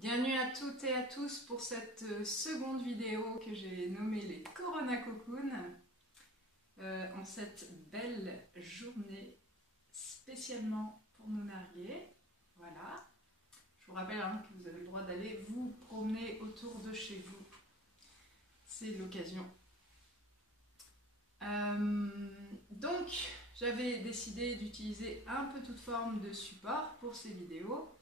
Bienvenue à toutes et à tous pour cette seconde vidéo que j'ai nommée les Corona Cocoon en cette belle journée spécialement pour nous narguer. Voilà. Je vous rappelle que vous avez le droit d'aller vous promener autour de chez vous. C'est l'occasion. Donc, j'avais décidé d'utiliser un peu toute forme de support pour ces vidéos.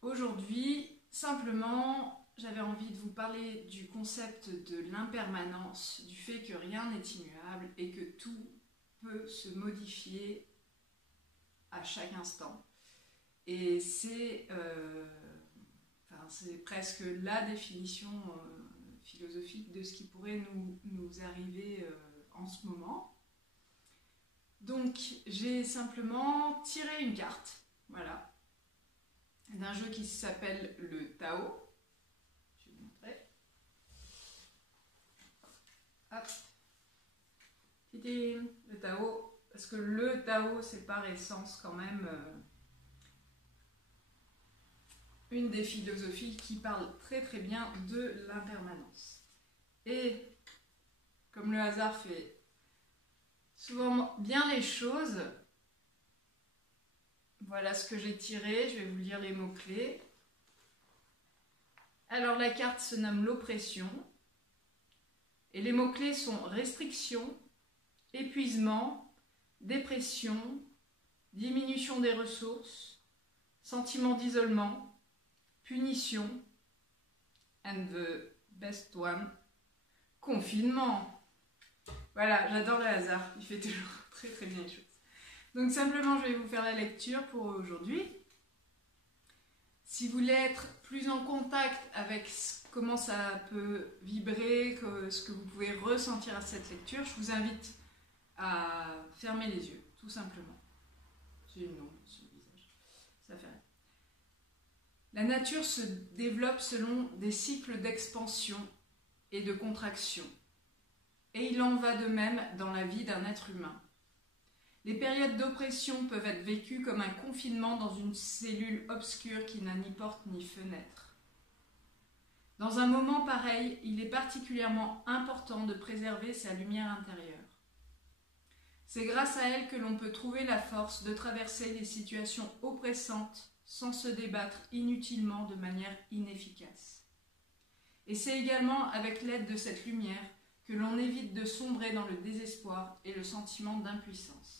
Aujourd'hui, simplement, j'avais envie de vous parler du concept de l'impermanence, du fait que rien n'est immuable et que tout peut se modifier à chaque instant. Et c'est presque la définition philosophique de ce qui pourrait nous arriver en ce moment. Donc, j'ai simplement tiré une carte, voilà, d'un jeu qui s'appelle le Tao. Je vais vous montrer. Hop. Le Tao, parce que le Tao, c'est par essence quand même une des philosophies qui parle très très bien de l'impermanence. Et comme le hasard fait souvent bien les choses, voilà ce que j'ai tiré, je vais vous lire les mots-clés. Alors la carte se nomme l'oppression, et les mots-clés sont restriction, épuisement, dépression, diminution des ressources, sentiment d'isolement, punition, and the best one, confinement. Voilà, j'adore le hasard, il fait toujours très très bien les choses. Donc simplement, je vais vous faire la lecture pour aujourd'hui. Si vous voulez être plus en contact avec comment ça peut vibrer, ce que vous pouvez ressentir à cette lecture, je vous invite à fermer les yeux, tout simplement. J'ai une ombre sur le visage, ça fait rien. La nature se développe selon des cycles d'expansion et de contraction. Et il en va de même dans la vie d'un être humain. Les périodes d'oppression peuvent être vécues comme un confinement dans une cellule obscure qui n'a ni porte ni fenêtre. Dans un moment pareil, il est particulièrement important de préserver sa lumière intérieure. C'est grâce à elle que l'on peut trouver la force de traverser les situations oppressantes sans se débattre inutilement de manière inefficace. Et c'est également avec l'aide de cette lumière que l'on évite de sombrer dans le désespoir et le sentiment d'impuissance.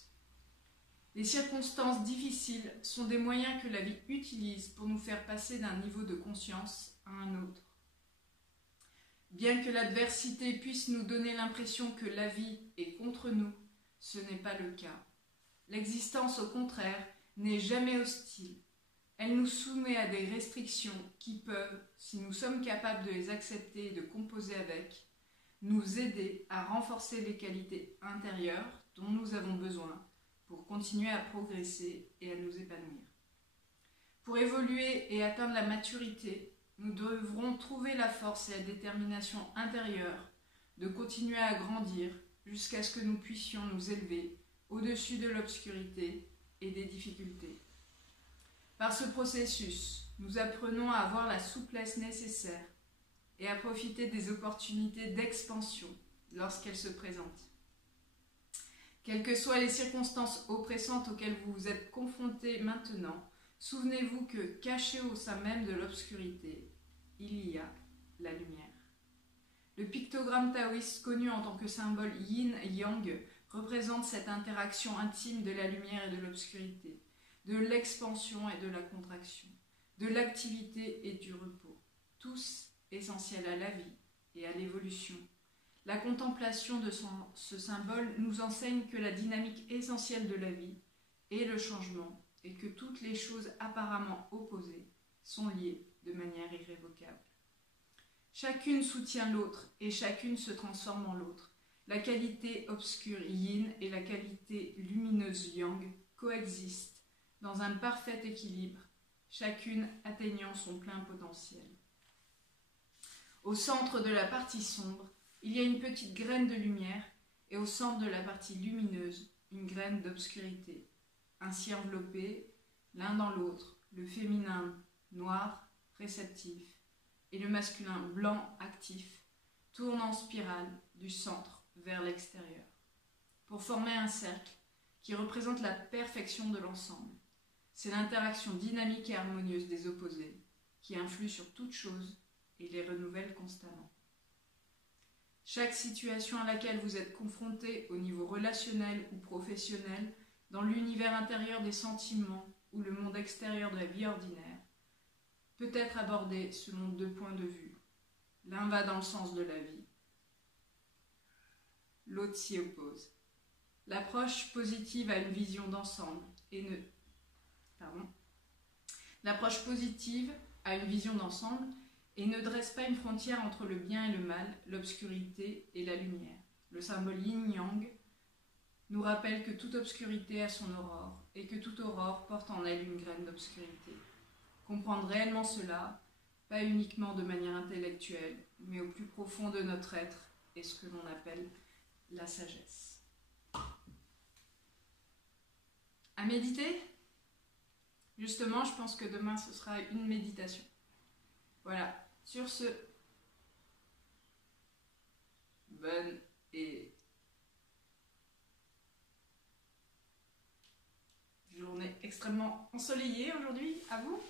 Les circonstances difficiles sont des moyens que la vie utilise pour nous faire passer d'un niveau de conscience à un autre. Bien que l'adversité puisse nous donner l'impression que la vie est contre nous, ce n'est pas le cas. L'existence, au contraire, n'est jamais hostile. Elle nous soumet à des restrictions qui peuvent, si nous sommes capables de les accepter et de composer avec, nous aider à renforcer les qualités intérieures dont nous avons besoin pour continuer à progresser et à nous épanouir. Pour évoluer et atteindre la maturité, nous devrons trouver la force et la détermination intérieure de continuer à grandir jusqu'à ce que nous puissions nous élever au-dessus de l'obscurité et des difficultés. Par ce processus, nous apprenons à avoir la souplesse nécessaire et à profiter des opportunités d'expansion lorsqu'elles se présentent. Quelles que soient les circonstances oppressantes auxquelles vous vous êtes confrontés maintenant, souvenez-vous que, caché au sein même de l'obscurité, il y a la lumière. Le pictogramme taoïste, connu en tant que symbole yin-yang, représente cette interaction intime de la lumière et de l'obscurité, de l'expansion et de la contraction, de l'activité et du repos, tous essentiels à la vie et à l'évolution. La contemplation de ce symbole nous enseigne que la dynamique essentielle de la vie est le changement et que toutes les choses apparemment opposées sont liées de manière irrévocable. Chacune soutient l'autre et chacune se transforme en l'autre. La qualité obscure yin et la qualité lumineuse yang coexistent dans un parfait équilibre, chacune atteignant son plein potentiel. Au centre de la partie sombre, il y a une petite graine de lumière et au centre de la partie lumineuse, une graine d'obscurité. Ainsi enveloppés, l'un dans l'autre, le féminin noir réceptif, et le masculin blanc actif tourne en spirale du centre vers l'extérieur, pour former un cercle qui représente la perfection de l'ensemble. C'est l'interaction dynamique et harmonieuse des opposés qui influe sur toute chose et les renouvelle constamment. Chaque situation à laquelle vous êtes confronté au niveau relationnel ou professionnel, dans l'univers intérieur des sentiments ou le monde extérieur de la vie ordinaire, peut être abordée selon deux points de vue. L'un va dans le sens de la vie, l'autre s'y oppose. L'approche positive a une vision d'ensemble et ne... L'approche positive a une vision d'ensemble et ne dresse pas une frontière entre le bien et le mal, l'obscurité et la lumière. Le symbole yin-yang nous rappelle que toute obscurité a son aurore et que toute aurore porte en elle une graine d'obscurité. Comprendre réellement cela, pas uniquement de manière intellectuelle, mais au plus profond de notre être, est ce que l'on appelle la sagesse. À méditer ? Justement, je pense que demain, ce sera une méditation. Voilà. Sur ce, bonne et journée extrêmement ensoleillée aujourd'hui. À vous.